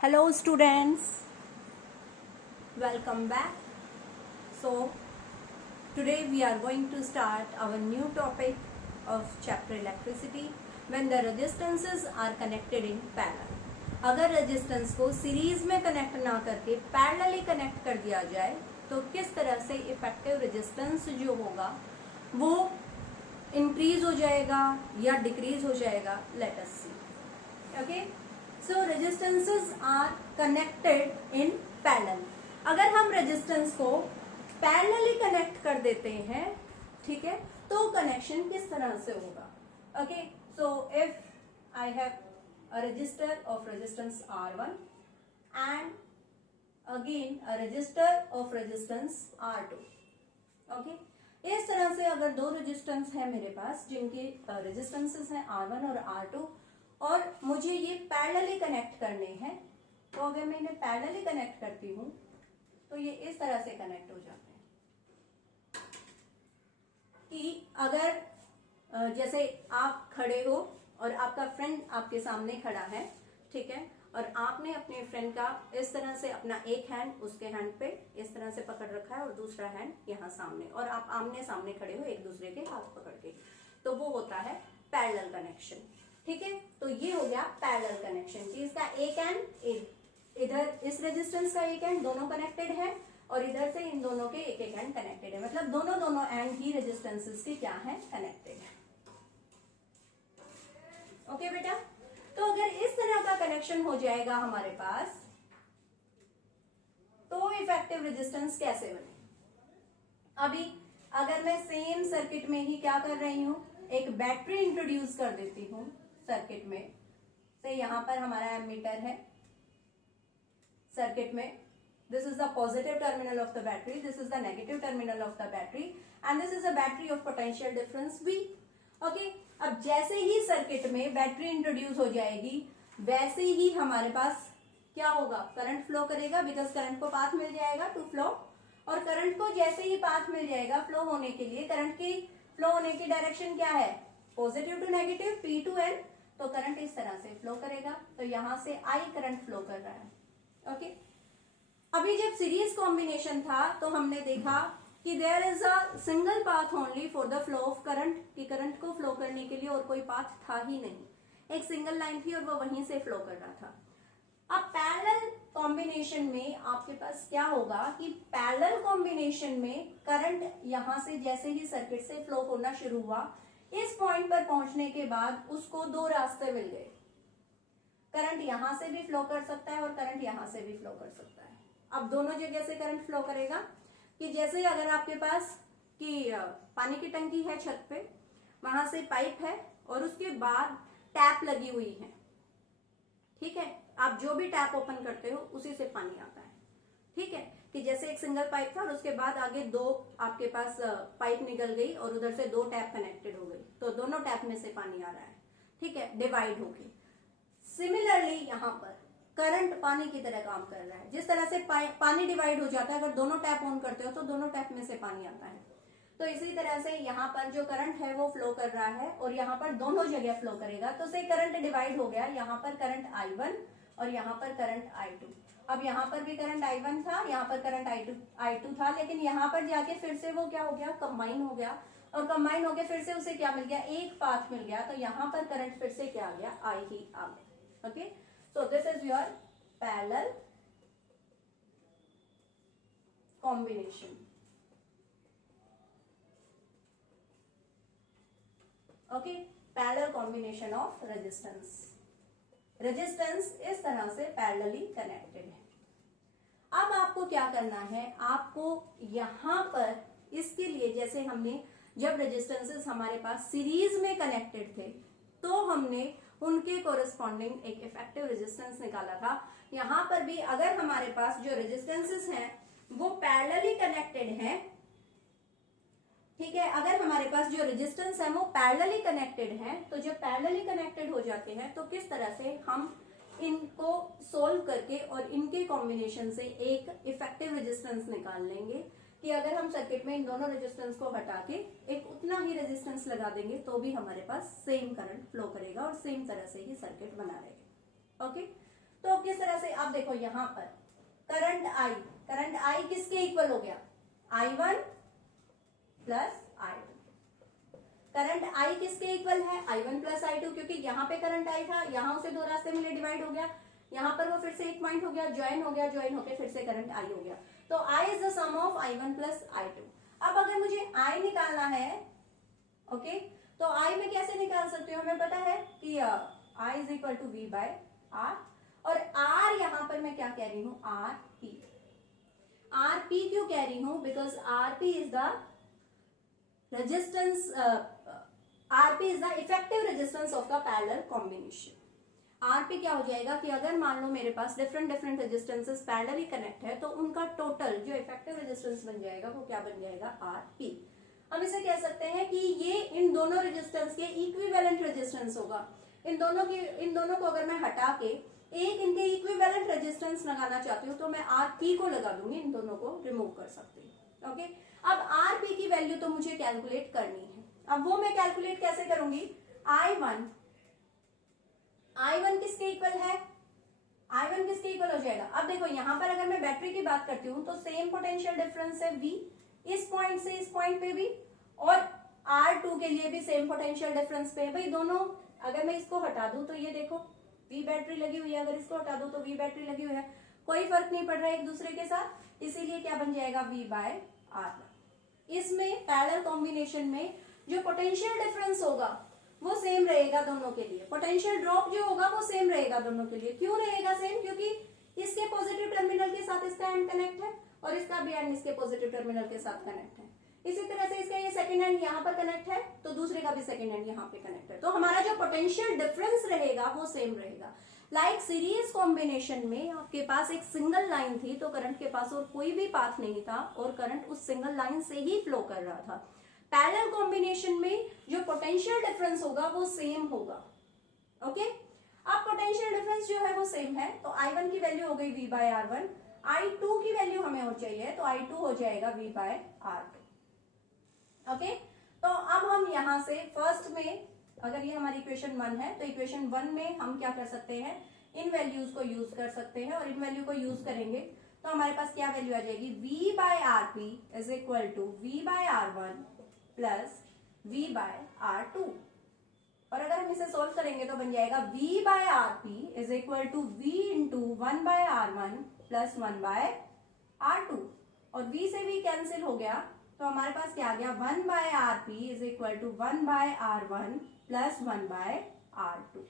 Hello students, welcome back. So today we are going to start our new topic of chapter electricity when the resistances are connected in parallel. अगर resistance को series में connect ना करके parallelly connect कर दिया जाए तो किस तरह से इफेक्टिव रेजिस्टेंस जो होगा वो इंक्रीज हो जाएगा या डिक्रीज हो जाएगा, let us see. Okay, so resistances are connected in parallel. अगर हम रेजिस्टेंस को पैरेलली कनेक्ट कर देते हैं, ठीक है, तो कनेक्शन किस तरह से होगा. Okay, so if I have a resistor of resistance R1 and again a resistor of resistance R2. Okay, इस तरह से अगर दो रेजिस्टेंस है मेरे पास जिनके रेजिस्टेंसेस हैं R1 और R2 और मुझे ये पैरेलली कनेक्ट करने हैं, तो अगर मैं इन्हें पैरेलली कनेक्ट करती हूं तो ये इस तरह से कनेक्ट हो जाते हैं कि अगर जैसे आप खड़े हो और आपका फ्रेंड आपके सामने खड़ा है, ठीक है, और आपने अपने फ्रेंड का इस तरह से अपना एक हैंड उसके हैंड पे इस तरह से पकड़ रखा है और दूसरा हैंड यहाँ सामने, और आप आमने सामने खड़े हो एक दूसरे के हाथ पकड़ के, तो वो होता है पैरेलल कनेक्शन. ठीक है, तो ये हो गया पैरेलल कनेक्शन कि इसका एक हैंड इधर इस रेजिस्टेंस का एक हैंड दोनों कनेक्टेड है और इधर से इन दोनों के एक एक हैंड कनेक्टेड है, मतलब दोनों एंड ही रेजिस्टेंसेस के क्या है, कनेक्टेड है. ओके बेटा, तो अगर इस तरह का कनेक्शन हो जाएगा हमारे पास तो इफेक्टिव रेजिस्टेंस कैसे बने. अभी अगर मैं सेम सर्किट में ही क्या कर रही हूं, एक बैटरी इंट्रोड्यूस कर देती हूं सर्किट में. से यहां पर हमारा एमीटर है सर्किट में. This is the positive terminal of the battery, this is the negative terminal of the battery and this is a battery of potential difference V. Okay, अब जैसे ही सर्किट में बैटरी इंट्रोड्यूस हो जाएगी वैसे ही हमारे पास क्या होगा, करंट फ्लो करेगा, बिकॉज करंट को पाथ मिल जाएगा टू फ्लो. और करंट को जैसे ही पाथ मिल जाएगा फ्लो होने के लिए, करंट की फ्लो होने की डायरेक्शन क्या है, positive to negative, P to N, तो करंट इस तरह से फ्लो करेगा. तो यहां से I करंट फ्लो कर रहा है. ओके, अभी जब सीरीज कॉम्बिनेशन था तो हमने देखा कि there is a single path only for the flow of current, कि करंट को फ्लो करने के लिए और कोई पाथ था ही नहीं, एक सिंगल लाइन थी और वो वहीं से फ्लो कर रहा था. अब पैरेलल कॉम्बिनेशन में आपके पास क्या होगा कि पैरेलल कॉम्बिनेशन में करंट यहां से जैसे ही सर्किट से फ्लो होना शुरू हुआ, इस पॉइंट पर पहुंचने के बाद उसको दो रास्ते मिल गए. करंट यहां से भी फ्लो कर सकता है और करंट यहां से भी फ्लो कर सकता है. अब दोनों जगह से करंट फ्लो करेगा कि जैसे अगर आपके पास कि पानी की टंकी है छत पे, वहां से पाइप है और उसके बाद टैप लगी हुई है, ठीक है, आप जो भी टैप ओपन करते हो उसी से पानी आता है. ठीक है, कि जैसे एक सिंगल पाइप था और उसके बाद आगे दो आपके पास पाइप निकल गई और उधर से दो टैप कनेक्टेड हो गई, तो दोनों टैप में से पानी आ रहा है, ठीक है, डिवाइड होके. सिमिलरली यहाँ पर करंट पानी की तरह काम कर रहा है. जिस तरह से पानी डिवाइड हो जाता है, अगर दोनों टैप ऑन करते हो तो दोनों टैप में से पानी आता है, तो इसी तरह से यहाँ पर जो करंट है वो फ्लो कर रहा है और यहाँ पर दोनों जगह फ्लो करेगा. तो से करंट डिवाइड हो गया, यहाँ पर करंट I1 और यहाँ पर करंट I2. अब यहाँ पर भी करंट I1 था, यहाँ पर करंट I2 था, लेकिन यहाँ पर जाके फिर से वो क्या हो गया, कंबाइन हो गया, और कंबाइन होके फिर से उसे क्या मिल गया, एक पाथ मिल गया. तो यहाँ पर करंट फिर से क्या आ गया, I ही आ गया. Okay, so this is your parallel combination. Okay, parallel combination of resistance. Resistance इस तरह से parallelly connected है. अब आपको क्या करना है, आपको यहां पर इसके लिए जैसे हमने जब रेजिस्टेंसेस हमारे पास सीरीज में कनेक्टेड थे तो हमने उनके कोरस्पॉन्डिंग एक इफेक्टिव रेजिस्टेंस निकाला था. यहां पर भी अगर हमारे पास जो रेजिस्टेंसेस हैं वो पैरेलली कनेक्टेड हैं, ठीक है, अगर हमारे पास जो रेजिस्टेंस है वो पैरेलली कनेक्टेड हैं, तो जब पैरेलली कनेक्टेड हो जाते हैं तो किस तरह से हम इनको सोल्व करके और इनके कॉम्बिनेशन से एक इफेक्टिव रेजिस्टेंस निकाल लेंगे कि अगर हम सर्किट में इन दोनों रेजिस्टेंस को हटा के एक उतना ही रेजिस्टेंस लगा देंगे तो भी हमारे पास सेम करंट फ्लो करेगा और सेम तरह से ही सर्किट बना रहेगा. ओके, तो किस तरह से अब देखो यहाँ पर करंट आई किसके इक्वल हो गया, I1 plus I2। Current I किसके इक्वल है, I1 प्लस I2, क्योंकि यहाँ पे करंट आई था, यहाँ उसे दो रास्ते मिले, डिवाइड हो गया, यहाँ पर वो फिर से एक पॉइंट हो गया, ज्वाइन हो गया, ज्वाइन होके फिर से करंट आई हो गया। तो I is the sum of I1 plus I2। अब अगर मुझे I निकालना है, ओके, तो I में कैसे निकाल सकते हो, हमें पता है कि I is equal to V by R, और R यहाँ पर मैं क्या कह रही हूँ, RP। RP क्यों कह रही हूँ, because RP is the resistance, RP is the effective resistance of the parallel combination. RP क्या हो जाएगा कि अगर मान लो मेरे पास डिफरेंट रेजिस्टेंसेस पैरेलली कनेक्ट है, तो उनका टोटल जो इफेक्टिव रेजिस्टेंस बन जाएगा वो क्या बन जाएगा, RP। हम इसे कह सकते हैं कि ये इन दोनों रेजिस्टेंस के इक्विवेलेंट रेजिस्टेंस होगा। इन दोनों को अगर मैं हटा के एक इनके इक्विवेलेंट रेजिस्टेंस लगाना चाहती हूँ, तो मैं RP को लगा दूंगी, इन दोनों को रिमूव कर सकती हूँ। ओके, अब RP की वैल्यू तो मुझे कैलकुलेट करनी है। अब वो मैं कैलकुलेट कैसे करूंगी, I1 किसके इक्वल है, I1 किसके इक्वल हो जाएगा। अब देखो यहाँ पर अगर मैं बैटरी की बात करती हूँ, तो सेम पोटेंशियल डिफरेंस है V, इस पॉइंट से इस पॉइंट पे भी, और R2 के लिए भी सेम पोटेंशियल डिफरेंस पे है। भाई दोनों, अगर मैं इसको हटा दूं तो ये देखो V बैटरी लगी हुई है, अगर इसको हटा दूं तो V बैटरी लगी हुई है, कोई फर्क नहीं पड़ रहा है एक दूसरे के साथ, इसीलिए क्या बन जाएगा, V बाय R। इसमें पैरेलल कॉम्बिनेशन में जो पोटेंशियल डिफरेंस होगा वो सेम रहेगा दोनों के लिए, पोटेंशियल ड्रॉप जो होगा वो सेम रहेगा दोनों के लिए। क्यों रहेगा सेम, क्योंकि इसके पॉजिटिव टर्मिनल के साथ इसका एंड कनेक्ट है, और इसका भी एंड इसके पॉजिटिव टर्मिनल के साथ कनेक्ट है। इसी तरह से इसका ये सेकंड एंड यहाँ पर कनेक्ट है, तो दूसरे का भी सेकंड एंड यहाँ पे कनेक्ट है, तो हमारा जो पोटेंशियल डिफरेंस रहेगा वो सेम रहेगा। लाइक सीरीज कॉम्बिनेशन में आपके पास एक सिंगल लाइन थी, तो करंट के पास और कोई भी पाथ नहीं था, और करंट उस सिंगल लाइन से ही फ्लो कर रहा था। पैरेलल कॉम्बिनेशन में जो पोटेंशियल डिफरेंस होगा वो सेम होगा। ओके, अब पोटेंशियल डिफरेंस जो है वो सेम है, तो I1 की वैल्यू हो गई V बाय R1, I2 की वैल्यू हमें हो चाहिए, तो I2 हो जाएगा V बाय R2। ओके, तो अब हम यहां से फर्स्ट में, अगर ये हमारी इक्वेशन 1 है, तो इक्वेशन 1 में हम क्या कर सकते हैं, इन वैल्यूज को यूज कर सकते हैं, और इन वैल्यू को यूज करेंगे तो हमारे पास क्या वैल्यू आ जाएगी, V by RP is equal to V by R1 plus V by R2। और अगर हम इसे सोल्व करेंगे तो बन जाएगा V by RP is equal to V into 1 by R1 plus 1 by R2, और V से V कैंसिल हो गया, तो हमारे पास क्या आ गया, 1 by RP is equal to 1 by R1 plus 1 by R2।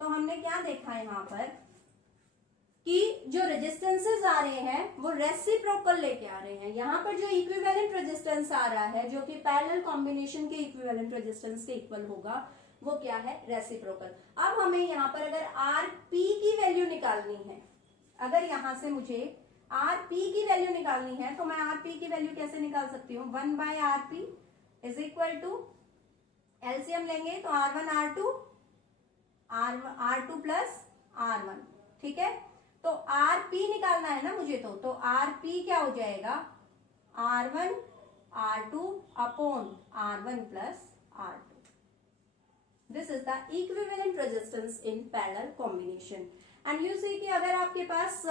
तो हमने क्या देखा है यहाँ पर कि जो रेजिस्टेंसेस आ रहे हैं वो रेसिप्रोकल लेके आ रहे हैं। यहाँ पर जो इक्विवेलेंट रेजिस्टेंस आ रहा है, जो कि पैरेलल कॉम्बिनेशन के इक्विवेलेंट रेजिस्टेंस के इक्वल होगा, वो क्या है, रेसिप्रोकल। अब हमें यहाँ पर अगर RP की वैल्यू निकालनी है, अगर यहाँ से मुझे RP की वैल्यू निकालनी है, तो मैं RP की वैल्यू कैसे निकाल सकती हूँ, 1 by RP is equal to, LCM लेंगे तो R1 R2 प्लस R1, ठीक है। तो RP निकालना है ना मुझे, तो RP क्या हो जाएगा, R1 R2 upon R1 plus R2। This is the equivalent resistance in parallel combination. And you see कि अगर आपके पास,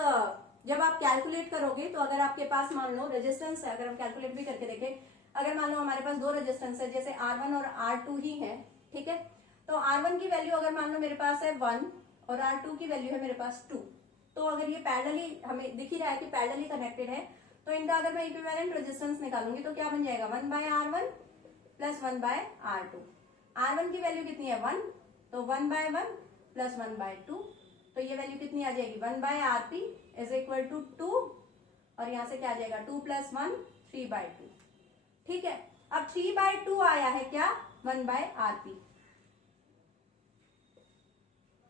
जब आप कैलकुलेट करोगे, तो अगर आपके पास मान लो रेजिस्टेंस है, अगर हम कैलकुलेट भी करके देखें, अगर मान लो हमारे पास दो रेजिस्टेंस है, जैसे R1 और R2 ही है, ठीक है, तो R1 की वैल्यू अगर मान लो मेरे पास है 1 और R2 की वैल्यू है मेरे पास 2, तो अगर ये पैरेलली हमें दिख ही रहा है कि पैरेलली कनेक्टेड है, तो इनका अगर मैं इक्विवेलेंट रेजिस्टेंस निकालूंगी तो क्या बन जाएगा, 1 by R1 plus 1 by R2। R1 की वैल्यू कितनी है 1, तो 1 बाय 1 प्लस 1 बाय 2, तो ये वैल्यू कितनी आ जाएगी, 1 by RP is equal to 2, और यहाँ से क्या आ जाएगा 2 प्लस 1 3 बाय 2, ठीक है। अब 3 बाय 2 आया है क्या, 1 बाय RP,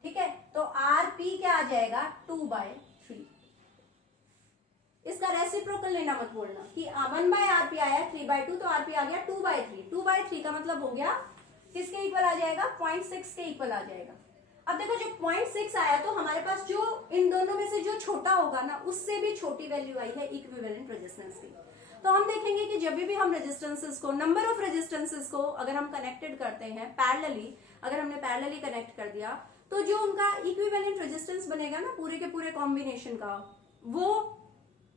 ठीक है, तो RP क्या आ जाएगा 2 बाय 3। इसका रेसिप्रोकल लेना मत बोलना कि 1 बाय RP आया 3 बाय 2, तो RP आ गया 2 बाय 3। 2 बाय 3 का मतलब हो गया किसके इक्वल आ जाएगा, 0.6 के इक्वल आ जाएगा। अब देखो जो 0.6 आया, तो हमारे पास जो इन दोनों में से जो छोटा होगा ना, उससे भी छोटी वैल्यू आई है इक्विवेलेंट रेजिस्टेंस की। तो हम देखेंगे कि जब भी हम रेजिस्टेंसेस को, नंबर ऑफ रेजिस्टेंसेस को अगर हम कनेक्टेड करते हैं पैरेलली, अगर हमने पैरेलली कनेक्ट कर दिया, तो जो उनका इक्विवेलेंट रेजिस्टेंस बनेगा ना पूरे के पूरे कॉम्बिनेशन का, वो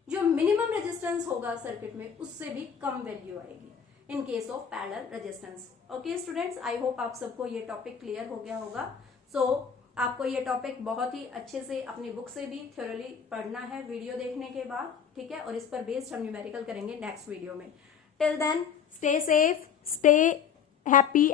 जो मिनिमम रेजिस्टेंस होगा सर्किट में उससे भी कम वैल्यू आएगी in case of parallel resistance. Okay students, I hope आप सबको ये टॉपिक क्लियर हो गया होगा। सो आपको ये टॉपिक बहुत ही अच्छे से अपनी बुक से भी थ्योरली पढ़ना है वीडियो देखने के बाद, ठीक है, और इस पर बेस्ड हम न्यूमेरिकल करेंगे नेक्स्ट वीडियो में। Till then stay safe, stay happy.